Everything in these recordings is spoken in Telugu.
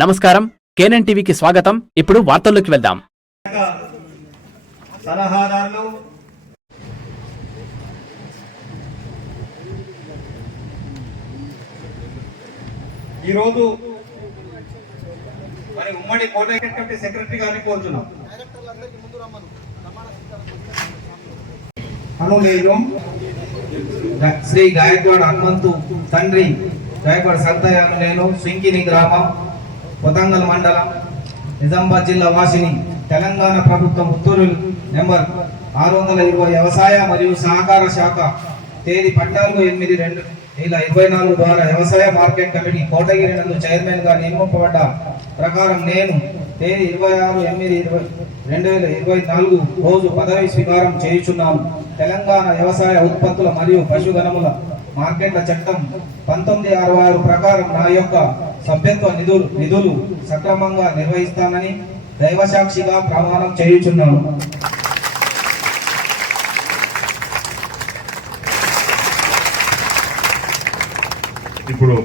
నమస్కారం. కేనన్ టీవీకి స్వాగతం. ఇప్పుడు వార్తల్లోకి వెళ్దాం. సలహాదారులు. ఈరోజు మరి ఉమ్మడి కోట కమిటీ సెక్రటరీ గారిని కోరుతున్నాం అను శ్రీ గాయకవాడ హనుమంతు తండ్రి గాయకవాడ సంతయాను నేను సింకిని గ్రామం. కొతంగల్ మండలం నిజామాబాద్ జిల్లా వాసిని తెలంగాణ ప్రభుత్వం ఉత్తూరు నెంబర్ ఆరు వందల ఇరవై వ్యవసాయ మరియు సహకార శాఖ తేదీ పద్నాలుగు ఎనిమిది రెండు వేల ఇరవై నాలుగు ద్వారా వ్యవసాయ మార్కెట్ కమిటీ కోటగిరి నందు చైర్మన్గా నియమింపబడ్డ ప్రకారం నేను తేదీ ఇరవై ఆరు ఎనిమిది ఇరవై రెండు వేల ఇరవై నాలుగు రోజు పదవి స్వీకారం చేయుచున్నాను. తెలంగాణ వ్యవసాయ ఉత్పత్తుల మరియు పశుగణముల మార్కెట్ల చట్టం పంతొమ్మిది అరవై ఆరు ప్రకారం నా యొక్క సభ్యత్వ నిధులు నిధులు సక్రమంగా నిర్వహిస్తానని దైవసాక్షిగా ప్రమాణం చేయుచున్నాను. ఇప్పుడు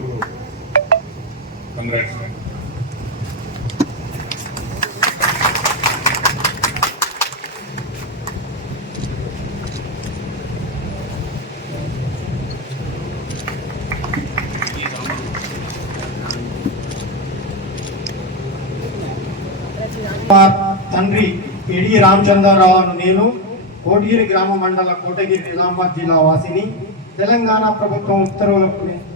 రామచంద్రరావు నేను కోటగిరి గ్రామ మండల కోటగిరి నిజామాబాద్ జిల్లా వాసిని. తెలంగాణ ప్రభుత్వం ఉత్తర్వుల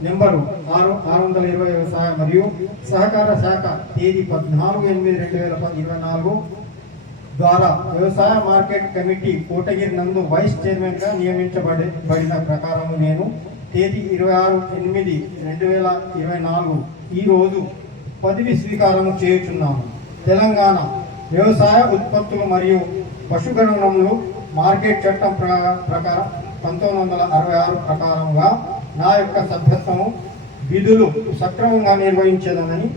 నెంబరు ఆరు ఆరు వందల ఇరవై వ్యవసాయ మరియు సహకార శాఖ తేదీ పద్నాలుగు ఎనిమిది రెండు వేల ఇరవై నాలుగు ద్వారా వ్యవసాయ మార్కెట్ కమిటీ కోటగిరి నందు వైస్ చైర్మన్గా నియమించబడిన ప్రకారము ప్రకారం నేను తేదీ ఇరవై ఆరు ఎనిమిది రెండు వేల ఇరవై నాలుగు ఈ రోజు పదవి స్వీకారం చేయుచున్నాను. తెలంగాణ వ్యవసాయ ఉత్పత్తులు మరియు పశుగణంలో మార్కెట్ చట్టం ప్ర- ప్రకారం పంతొమ్మిది వందల అరవై ఆరు ప్రకారంగా నా యొక్క సభ్యత్వము విధులు సక్రమంగా నిర్వహించేదనని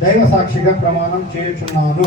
దైవ సాక్షిగా ప్రమాణం చేయుచున్నాను.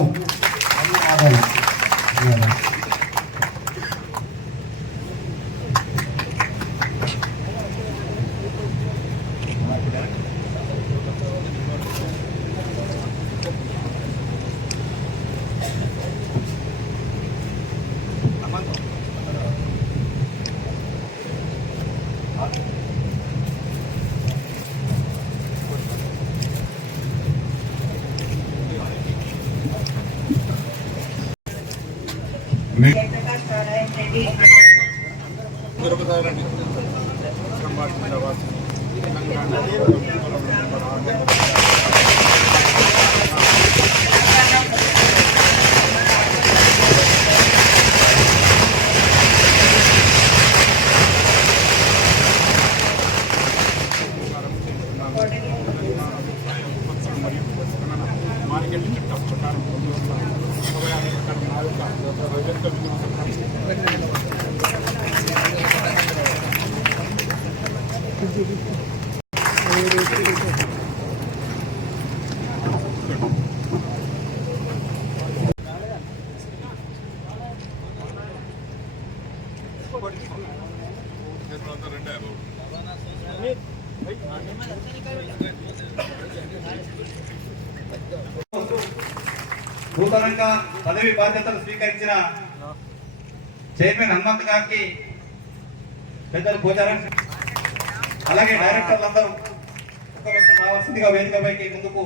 Gracias. నూతనంగా పదవి బాధ్యతలు స్వీకరించిన చైర్మన్ హనుమంత్ గారికి పెద్దలు పోచారం అలాగే డైరెక్టర్లందరూ ఒకరికి రావాల్సిందిగా వేదికపైకి ముందుకు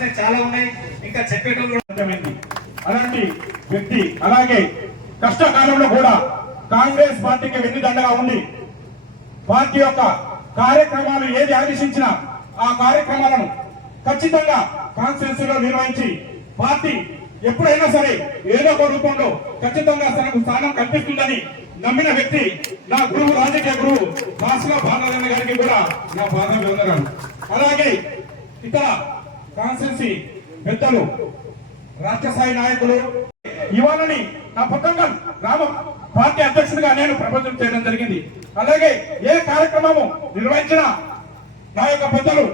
చెప్పాల్సిన చాలా ఉన్నాయి. ఇంకా చెప్పేటోళ్ళు అలాంటి వ్యక్తి అలాగే కష్టకాలంలో కూడా కాంగ్రెస్ పార్టీకి వెన్నుదండగా ఉండి పార్టీ యొక్క కార్యక్రమాలు ఏది ఆదేశించినా ఆ కార్యక్రమాలను ఖచ్చితంగా కాన్స్టిట్యూన్సీలో నిర్వహించి పార్టీ ఎప్పుడైనా సరే ఏదో ఒక రూపంలో ఖచ్చితంగా తనకు స్థానం కల్పిస్తుందని నమ్మిన వ్యక్తి నా గురువు రాజకీయ గురువు భాషలో భారత గారికి కూడా నా పాదాభివందనాలు. అలాగే ఇతర కాన్సెన్సీ పెద్దలు రాష్ట్రస్థాయి నాయకులు ఇవాళని నా పక్కంగా గ్రామ పార్టీ అధ్యక్షుడిగా నేను ప్రపంచం చేయడం జరిగింది. అలాగే ఏ కార్యక్రమము నిర్వహించినా నా యొక్క పెద్దలు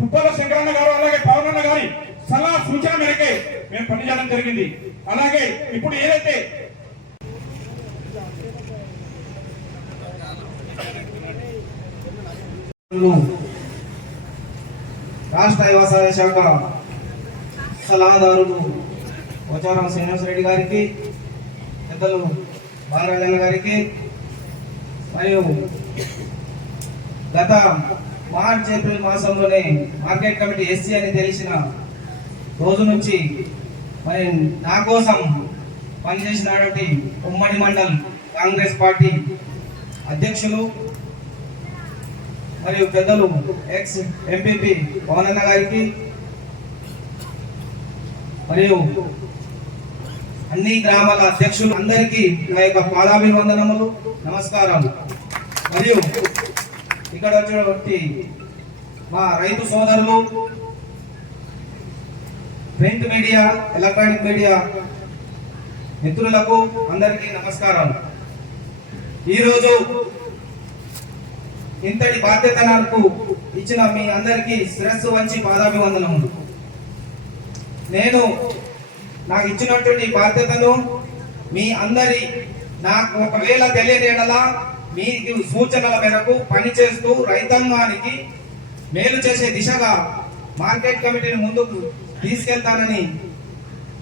పుప్పల శంకరన్న గారు అలాగే పవనన్న గారి సలహా సూచన మేరకే మేము పనిచేయడం జరిగింది. అలాగే ఇప్పుడు ఏదైతే రాష్ట్ర వ్యవసాయ శాఖ సలహాదారులు పోచారం శ్రీనివాసరెడ్డి గారికి పెద్దలు బాలరాజన్న గారికి మరియు గత మార్చ్ ఏప్రిల్ మాసంలోనే మార్కెట్ కమిటీ ఎస్సీ అని తెలిసిన రోజు నుంచి మరి నా కోసం పనిచేసినటువంటి ఉమ్మడి మండల్ కాంగ్రెస్ పార్టీ అధ్యక్షులు మరియు పెద్దలు ఎక్స్ ఎంపీపీ పవనన్న గారికి మరియు అన్ని గ్రామాల అధ్యక్షులు అందరికీ నా యొక్క పాదాభివందనములు నమస్కారాలు. మరియు ఇక్కడ వచ్చినటువంటి మా రైతు సోదరులు ప్రింట్ మీడియా ఎలక్ట్రానిక్ మీడియా మిత్రులకు అందరికీ నమస్కారాలు. ఈరోజు ఇంతటి బాధ్యత నాకు ఇచ్చిన మీ అందరికీ శిరస్సు వంచి పాదాభివందనములు. నేను నాకు ఇచ్చినటువంటి బాధ్యతను మీ అందరి నాకు ఒకవేళ తెలియనేడలా మీకు సూచనల మేరకు పనిచేస్తూ రైతాంగానికి మేలు చేసే దిశగా మార్కెట్ కమిటీని ముందుకు తీసుకెళ్తానని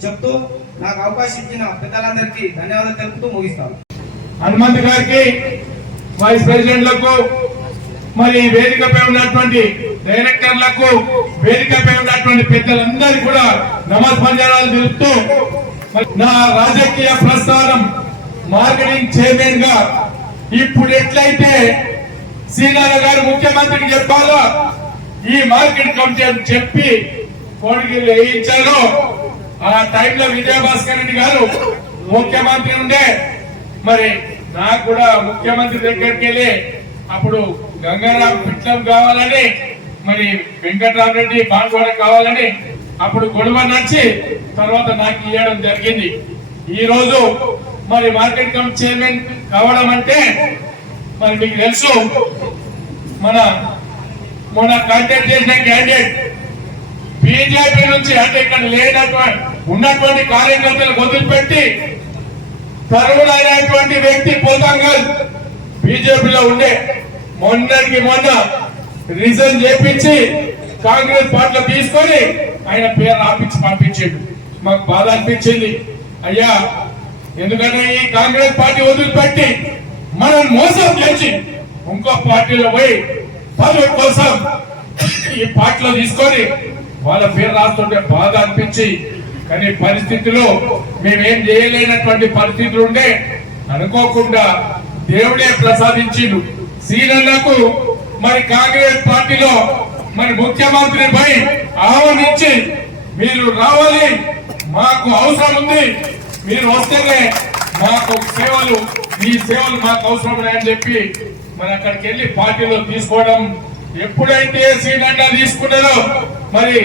చెప్తూ నాకు అవకాశం ఇచ్చిన పెద్దలందరికీ ధన్యవాదాలు తెలుపుతూ ముగిస్తాను. హనుమంత్ గారికి వైస్ ప్రెసిడెంట్లకు మరి ఈ వేదికపై ఉన్నటువంటి డైరెక్టర్లకు వేదికపై ఉన్నటువంటి పెద్దలందరికీ కూడా నమస్కారాలు తెలుపుతూ నా రాజకీయ ప్రస్థానం మార్కెటింగ్ చైర్మన్గా ఇప్పుడు ఎట్లయితే సీనార గారు ముఖ్యమంత్రికి చెప్పాలో ఈ మార్కెట్ కమిటీ అని చెప్పి కోడిగిరి వేయించారు ఆ టైంలో విజయభాస్కర్ రెడ్డి గారు ముఖ్యమంత్రి ఉండే మరి నాకు కూడా ముఖ్యమంత్రి దగ్గరికి వెళ్ళి అప్పుడు గంగారాం పిట్లం కావాలని మరి వెంకటరామరెడ్డి బాన్వాడ కావాలని అప్పుడు గొడవ నడిచి తర్వాత నాకు ఇవ్వడం జరిగింది. ఈ రోజు మరి మార్కెట్ కమిటీ చైర్మన్ కావడం అంటే మరి మీకు తెలుసు మన మొన్న కాంటాక్ట్ చేసిన క్యాండిడేట్ బీజేపీ నుంచి అంటే ఇక్కడ లేనటువంటి ఉన్నటువంటి కార్యకర్తలు వదిలిపెట్టి తరువులైనటువంటి వ్యక్తి పోతాంగల్ బీజేపీలో ఉండే మొన్నటికి మొన్న రిజైన్ చేపించి కాంగ్రెస్ పార్టీలో తీసుకొని ఆయన పేరు రాపించి పంపించాడు. మాకు బాధ అనిపించింది. అయ్యా ఎందుకంటే ఈ కాంగ్రెస్ పార్టీ వదిలిపెట్టి మనం మోసం చేసి ఇంకో పార్టీలో పోయి పదవి కోసం ఈ పార్టీలో తీసుకొని వాళ్ళ పేరు రాస్తుంటే బాధ అనిపించి కానీ పరిస్థితిలో మేమేం చేయలేనటువంటి పరిస్థితులు ఉండే అనుకోకుండా దేవుడే ప్రసాదించిండు. సీనన్నకు మరి కాంగ్రెస్ పార్టీలో మరి ముఖ్యమంత్రిపై ఆహ్వానించి మీరు రావాలి మాకు అవసరం ఉంది మీరు వస్తేనే మాకు సేవలు ఈ సేవలు మాకు అవసరం ఉన్నాయని చెప్పి మరి అక్కడికి వెళ్ళి పార్టీలో తీసుకోవడం ఎప్పుడైతే సీనన్న తీసుకున్నారో మరి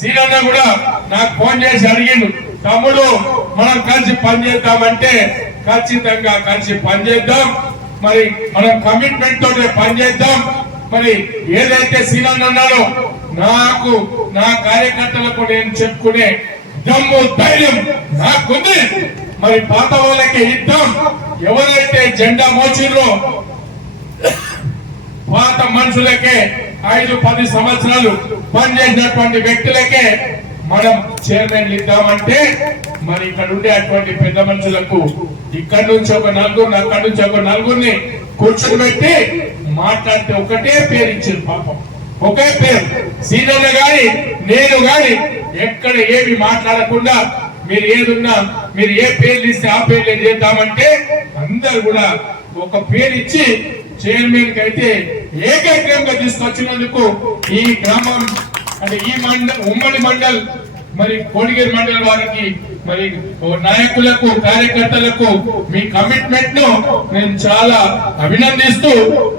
సీనన్న కూడా నాకు ఫోన్ చేసి అడిగిండు తమ్ముడు మనం కలిసి పనిచేద్దామంటే ఖచ్చితంగా కలిసి పనిచేద్దాం మరి మనం కమిట్మెంట్ తోటి పనిచేద్దాం మరి ఏదైతే సీనన్న ఉన్నారో నాకు నా కార్యకర్తలకు నేను చెప్పుకునే దమ్ము ధైర్యం నాకుంది. మరి పాత వాళ్ళకి ఇద్దాం. ఎవరైతే జెండా మోచిర్రో పాత మనుషులకే ఐదు పది సంవత్సరాలు పనిచేసినటువంటి వ్యక్తులకే మనం చైర్మన్ ఇద్దామంటే మరి ఇక్కడ ఉండే అటువంటి పెద్ద మనుషులకు ఇక్కడ నుంచి ఒక నలుగురు అక్కడి నుంచి ఒక నలుగురిని కూర్చొని పెట్టి మాట్లాడితే ఒకటే పేరు ఇచ్చారు పాపం. ఒకే పేరు. సీనియర్లు గాని నేను గాని ఎక్కడ ఏమి మాట్లాడకుండా మీరు ఏదున్నా మీరు ఏ పేర్లు ఇస్తే ఆ పేర్లు చేద్దామంటే అందరు కూడా ఒక పేరు ఇచ్చి చైర్మన్కి అయితే ఏకైకంగా తీసుకొచ్చినందుకు ఈ గ్రామం అంటే ఈ మండల్ ఉమ్మడి మండల్ మరి కోడిగిరి మండలి వారికి మరి ఓ నాయకులకు కార్యకర్తలకు మీ కమిట్మెంట్ను నేను చాలా అభినందిస్తూ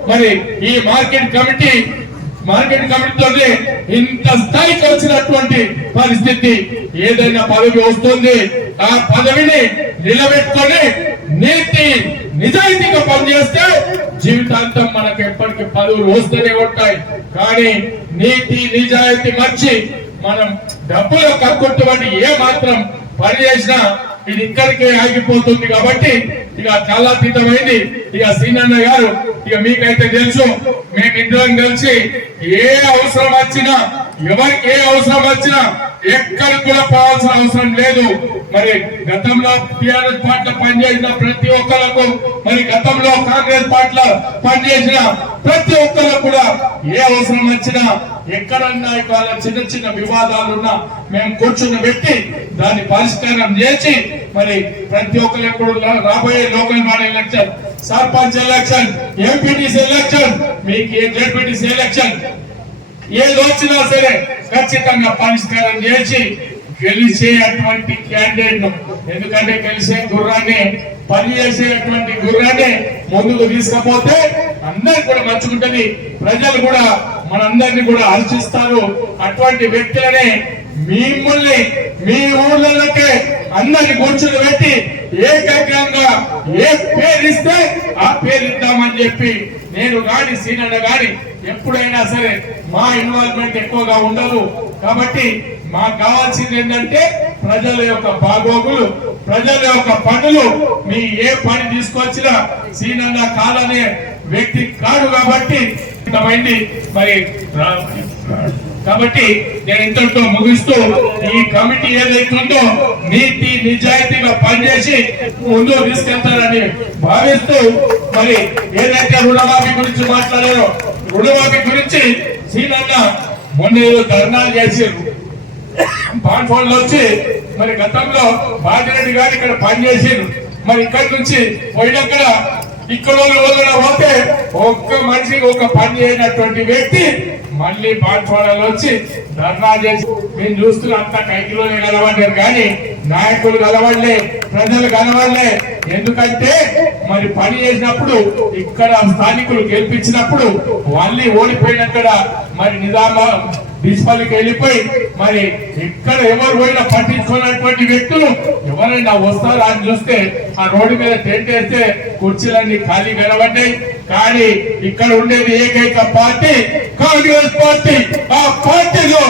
మరి ఈ మార్కెట్ కమిటీ మార్కెట్ కమిటీతోనే ఇంత స్థాయికి వచ్చినటువంటి పరిస్థితి ఏదైనా పదవి వస్తుంది ఆ పదవిని నిలబెట్టుకొని నీతి నిజాయితీగా పనిచేస్తే జీవితాంతం మనకు ఎప్పటికీ పదవులు వస్తూనే ఉంటాయి. కానీ నీతి నిజాయితీ మర్చి మనం డబ్బులు కక్కుట్టుబడి ఏ మాత్రం పని చేసినా ఇది ఇక్కడికే ఆగిపోతుంది కాబట్టి ఇక చాలా అతీతమైంది ఇక సీనన్న గారు ఇక మీకైతే తెలుసు మేమిద్దరం కలిసి ఏ అవసరం వచ్చినా ఎవరికి ఏ అవసరం వచ్చినా ఎక్కడ కూడా పోవాల్సిన అవసరం లేదు. మరి గతంలో టిఆర్ఎస్ పార్టీ పనిచేసిన ప్రతి ఒక్కరికి మరి గతంలో కాంగ్రెస్ పార్టీలో పనిచేసిన ప్రతి ఒక్కరు కూడా ఏ అవసరం వచ్చినా ఎక్కడన్నా ఇవాళ చిన్న చిన్న వివాదాలున్నా మేము కూర్చుని పెట్టి దాన్ని పరిష్కారం చేసి మరి ప్రతి ఒక్కరు ఎప్పుడు రాబోయే local body election sarpanch election MPTC election మీకు ఏ జడ్పీటీసీ ఎలక్షన్ ఏది వచ్చినా సరే ఖచ్చితంగా పరిష్కారం చేసి గెలిచేటువంటి క్యాండిడేట్ ఎందుకంటే గెలిచే గుర్రాన్ని పనిచేసేటువంటి గుర్రాన్ని ముందుకు తీసుకపోతే అందరు కూడా మంచుకుంటది ప్రజలు కూడా మనందరినీ కూడా ఆలోచిస్తారు అటువంటి వ్యక్తులనే మిమ్మల్ని మీ ఊళ్ళలోకే అందరిని కూర్చుని పెట్టి ఏకైకంగా ఏ పేరు ఇస్తే ఆ పేరు ఇద్దామని చెప్పి నేను గాని సీనన్న గాని ఎప్పుడైనా సరే మా ఇన్వాల్వ్మెంట్ ఎక్కువగా ఉండదు. కాబట్టి మాకు కావాల్సింది ఏంటంటే ప్రజల యొక్క బాగోగులు ప్రజల యొక్క పనులు. మీ ఏ పని తీసుకొచ్చినా సీనన్న కాలనే వ్యక్తి కాదు కాబట్టి ఇంతమంది మరి కాబట్టి నేను ఇంతటితో ముగిస్తూ ఈ కమిటీ ఏదైతుందో నీతి నిజాయితీగా పనిచేసి ముందు తీసుకెళ్తారని భావిస్తూ మరి ఏదైతే రుణమాఫీ గురించి మాట్లాడారో రుణమాఫీ గురించి సీనన్న మొన్న ఏదో ధర్నాలు చేసారు పాన్ఫోన్లు వచ్చి మరి గతంలో బాజిరెడ్డి గారు ఇక్కడ పనిచేసారు మరి ఇక్కడి నుంచి పోయినక్కడ ఇక్కడ వాళ్ళు పోతే ఒక్క మనిషి ఒక పని చేయనటువంటి వ్యక్తి మళ్ళీ పాఠశాలలో వచ్చి ధర్నా చేసి మేము చూస్తున్న అంత కైకిలోనే కలవడ్డారు కానీ నాయకులు కలవడలే ప్రజలు కలవడలే ఎందుకంటే మరి పని చేసినప్పుడు ఇక్కడ స్థానికులు గెలిపించినప్పుడు వాళ్ళే ఓడిపోయినక్కడ మరి నిజామా డిస్పల్లికి వెళ్ళిపోయి మరి ఎక్కడ ఎవరు పోయినా పట్టించుకున్నటువంటి వ్యక్తులు ఎవరైనా వస్తారా అని చూస్తే ఆ రోడ్డు మీద టెంట్ వేస్తే కుర్చీలన్నీ ఖాళీ కనబడ్డాయి. కానీ ఇక్కడ ఉండేది ఏకైక పార్టీ కాంగ్రెస్ పార్టీ. ఆ పార్టీలో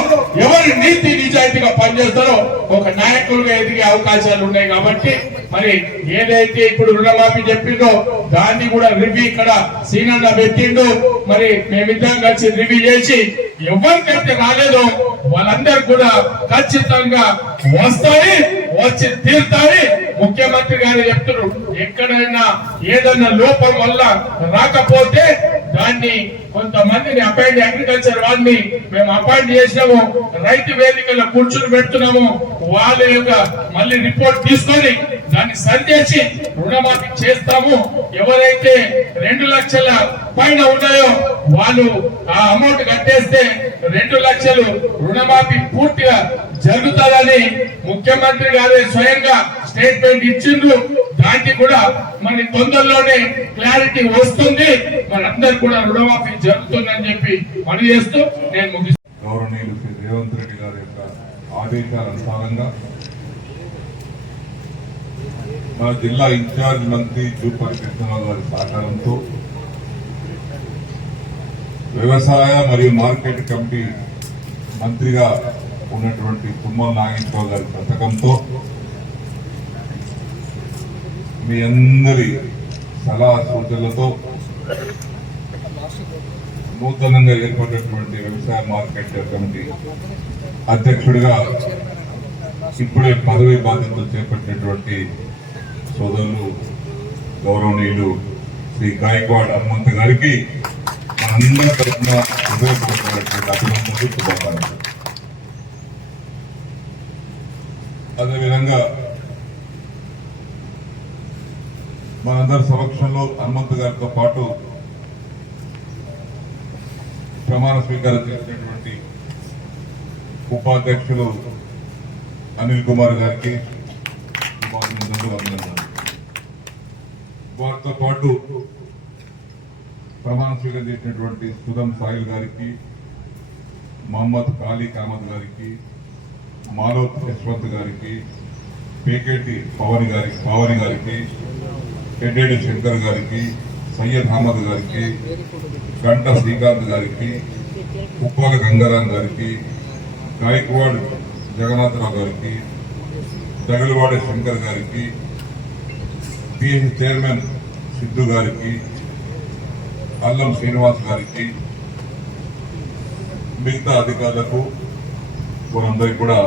ఎవరు నీతి నిజాయితీగా పనిచేస్తారో ఒక నాయకులుగా ఎదిగే అవకాశాలు ఉన్నాయి కాబట్టి మరి ఏదైతే ఇప్పుడు రుణమాఫీ చెప్పిందో దాన్ని కూడా రివ్యూ ఇక్కడ సీనన్న పెట్టిండు. మరి మేమిద్దరం కలిసి రివ్యూ చేసి ఎవరికైతే రాలేదో వాళ్ళందరూ కూడా ఖచ్చితంగా వస్తాయి వచ్చి తీరుతాయి. ముఖ్యమంత్రి గారు చెప్తున్నారు ఎక్కడైనా ఏదైనా లోపం వల్ల రాకపోతే దాన్ని కొంతమందిని అపాయింట్ అగ్రికల్చర్ వాళ్ళని మేము అపాయింట్ చేసినాము. రైతు వేదికలో కూర్చుని పెడుతున్నాము. వాళ్ళ యొక్క మళ్ళీ రిపోర్ట్ తీసుకొని దాన్ని సరిచేసి రుణమాఫీ చేస్తాము. ఎవరైతే రెండు లక్షల పైన ఉన్నాయో వాళ్ళు ఆ అమౌంట్ కట్టేస్తే రెండు లక్షలు రుణమాఫీ పూర్తిగా జరుగుతుందని ముఖ్యమంత్రి గారే స్వయంగా స్టేట్మెంట్ ఇచ్చిండ్రు. దానికి కూడా మన తొందరలోనే క్లారిటీ వస్తుంది. అందరు కూడా రుణమాఫీ జరుగుతుందని చెప్పి పని చేస్తూ నేను ముగిస్తాను గౌరవనీయులు శ్రీ రేవంత్ రెడ్డి గారి యొక్క ఆదేశాల అనుసారంగా మన జిల్లా ఇన్ఛార్జ్ మంత్రి జూపల్లి కృష్ణరావు గారి సహకారంతో వ్యవసాయ మరియు మార్కెట్ కమిటీ మంత్రిగా ఉన్నటువంటి తుమ్మల నాగేశ్వరరావు గారి పథకంతో మీ అందరి సలహా సూచనలతో నూతనంగా ఏర్పడినటువంటి వ్యవసాయ మార్కెట్ కమిటీ అధ్యక్షుడిగా ఇప్పుడే పదవి బాధ్యతలు చేపట్టినటువంటి సోదరులు గౌరవనీయులు శ్రీ గాయక్వాడ్ హనుమంత్ గారికి మనందరి తరఫున హృదయపూర్వకమైనటువంటి అభినందనలు శుభాకాంక్షలు. అదేవిధంగా మనందరి సమక్షంలో హనుమంత్ గారితో పాటు ప్రమాణ స్వీకారం చేసినటువంటి ఉపాధ్యక్షులు అనిల్ కుమార్ గారికి వారితో పాటు ప్రమాణ స్వీకారం చేసినటువంటి సుధం సాయిల్ గారికి మహమ్మద్ ఖాళీ కామత్ గారికి మాలోత్ యశ్వంత్ గారికి పేకేటి పవన్ గారికి పవన్ గారికి పెడ్డేటి శంకర్ గారికి సయ్యద్ అహ్మద్ గారికి గంట శ్రీకాంత్ గారికి కుప్పాల గంగారాం గారికి గాయక్వాడ్ జగన్నాథరావు గారికి తగిలివాడ శంకర్ గారికి పిఎస్ చైర్మన్ సిద్ధు గారికి అల్లం శ్రీనివాస్ గారికి మిగతా అధికారులకు వారందరికీ కూడా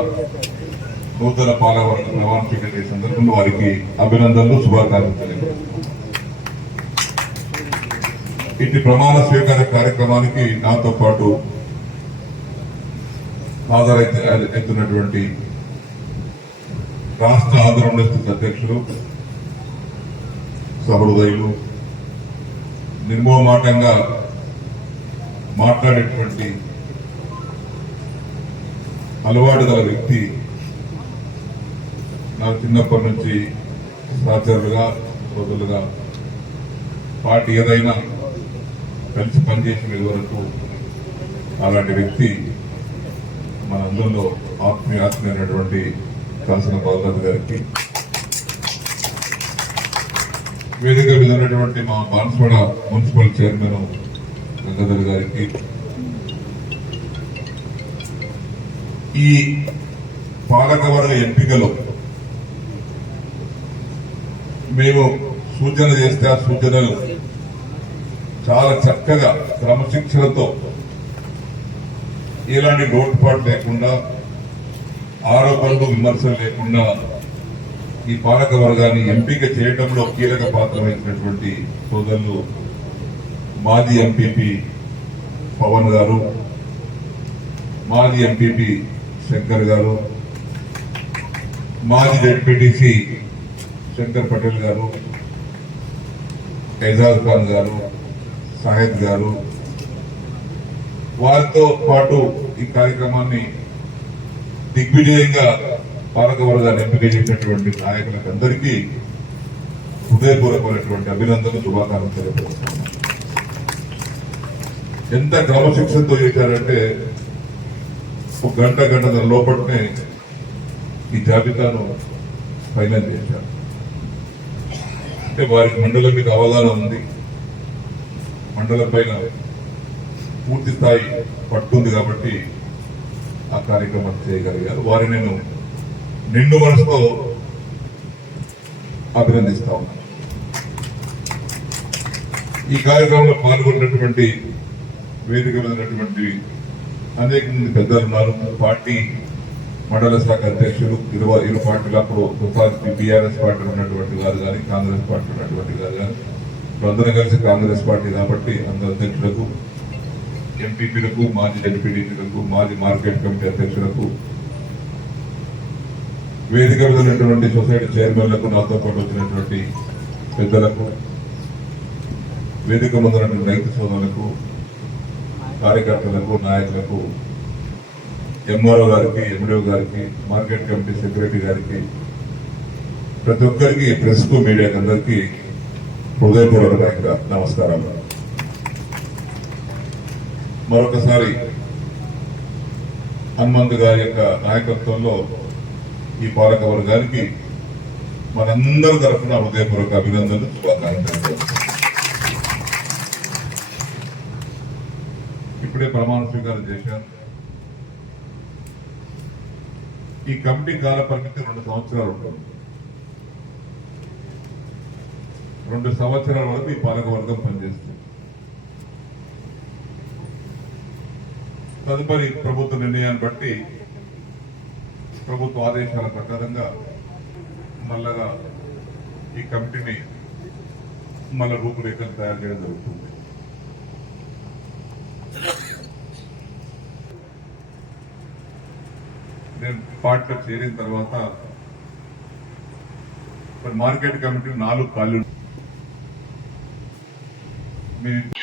నూతన పాలవర్గ ప్రమాణ స్వీకరించే సందర్భంలో వారికి అభినందనలు శుభాకాంక్షలు. ఇటు ప్రమాణ స్వీకార కార్యక్రమానికి నాతో పాటు హాజరైతున్నటువంటి రాష్ట్ర ఆంధ్ర అధ్యక్షులు సహృదయులు నిర్మోమాటంగా మాట్లాడేటువంటి అలవాటు గల వ్యక్తి నాకు చిన్నప్పటి నుంచి సహచరులుగా సోదరులుగా పార్టీ ఏదైనా కలిసి పనిచేసిన వరకు అలాంటి వ్యక్తి మన అందరిలో ఆత్మీయ ఆత్మీయమైనటువంటి కలిసిన బాలరాజు గారికి వేదిక మీద ఉన్నటువంటి మా బాన్స్వాడ మున్సిపల్ చైర్మన్ గంగాధర్ గారికి ఈ పాలకవర్గ ఎంపికలో మేము సూచన చేస్తే ఆ సూచనలు చాలా చక్కగా క్రమశిక్షణతో ఎలాంటి లోటుపాటు లేకుండా ఆరోపణలు విమర్శలు లేకుండా ఈ పాలక వర్గాన్ని ఎంపిక చేయడంలో కీలక పాత్ర వహించినటువంటి సోదరులు మాజీ ఎంపీపీ పవన్ గారు మాజీ ఎంపీపీ శంకర్ గారు మాజీ జడ్పీటీసీ శంకర్ పటేల్ గారు ఎజాజ్ ఖాన్ గారు సాహిత్ గారు. వారితో పాటు ఈ కార్యక్రమాన్ని దిగ్విజయంగా పాలకవర్గాన్ని ఎంపిక చేసినటువంటి నాయకులకు అందరికీ హృదయపూర్వకమైనటువంటి అభినందనలు శుభాకాంక్షలు తెలియజేస్తున్నాను ఎంత క్రమశిక్షణతో చేశారంటే ఒక గంట గంటన్నర లోపలనే ఈ జాబితాను ఫైనల్ చేశారు. అంటే వారికి మండలం మీద అవగాహన ఉంది. మండలం పైన పూర్తి స్థాయి పట్టుంది కాబట్టి ఆ కార్యక్రమం చేయగలిగారు. వారిని నేను నిండు మనసుతో అభినందిస్తా ఉన్నాను ఈ కార్యక్రమంలో పాల్గొన్నటువంటి వేదిక మీదటువంటి అనేక మంది పెద్దలు ఉన్నారు. పార్టీ మండల శాఖ అధ్యక్షులు ఇరు ఇరు పార్టీలు అప్పుడు టీఆర్ఎస్ బీఆర్ఎస్ ఉన్నటువంటి వారు కానీ కాంగ్రెస్ పార్టీ ఉన్నటువంటి వారు కానీ అందరం కలిసి కాంగ్రెస్ పార్టీ కాబట్టి అందరి అధ్యక్షులకు ఎంపీపీలకు మాజీ జడ్పీటీలకు మాజీ మార్కెట్ కమిటీ అధ్యక్షులకు వేదిక మీద ఉన్నటువంటి సొసైటీ చైర్మన్లకు నాతో పాటు వచ్చినటువంటి పెద్దలకు వేదిక ముందు రైతు సోదరులకు కార్యకర్తలకు నాయకులకు ఎంఆర్ఓ గారికి ఎండిఓ గారికి మార్కెట్ కమిటీ సెక్రటరీ గారికి ప్రతి ఒక్కరికి ప్రెస్కు మీడియాకి అందరికీ హృదయపూర్వకంగా నమస్కారాలు. మరొకసారి హనుమంత్ గారి యొక్క నాయకత్వంలో ఈ పాలక వర్గానికి మనందరి తరఫున హృదయపూర్వక అభినందనలు శుభాకాంక్షలు. ఇప్పుడే ప్రమాణ స్వీకారం చేశారు. ఈ కమిటీ కాల పరిమితి రెండు సంవత్సరాలు ఉంటుంది. రెండు సంవత్సరాల వరకు ఈ పాలకవర్గం పనిచేస్తుంది. తదుపరి ప్రభుత్వ నిర్ణయాన్ని బట్టి ప్రభుత్వ ఆదేశాల ప్రకారంగా మళ్ళగా ఈ కమిటీని మళ్ళా రూపురేఖలు తయారు చేయడం జరుగుతుంది. నేను పార్టీలో చేరిన తర్వాత మార్కెట్ కమిటీ నాలుగు ఖాళీ ఉన్నాయి. మీ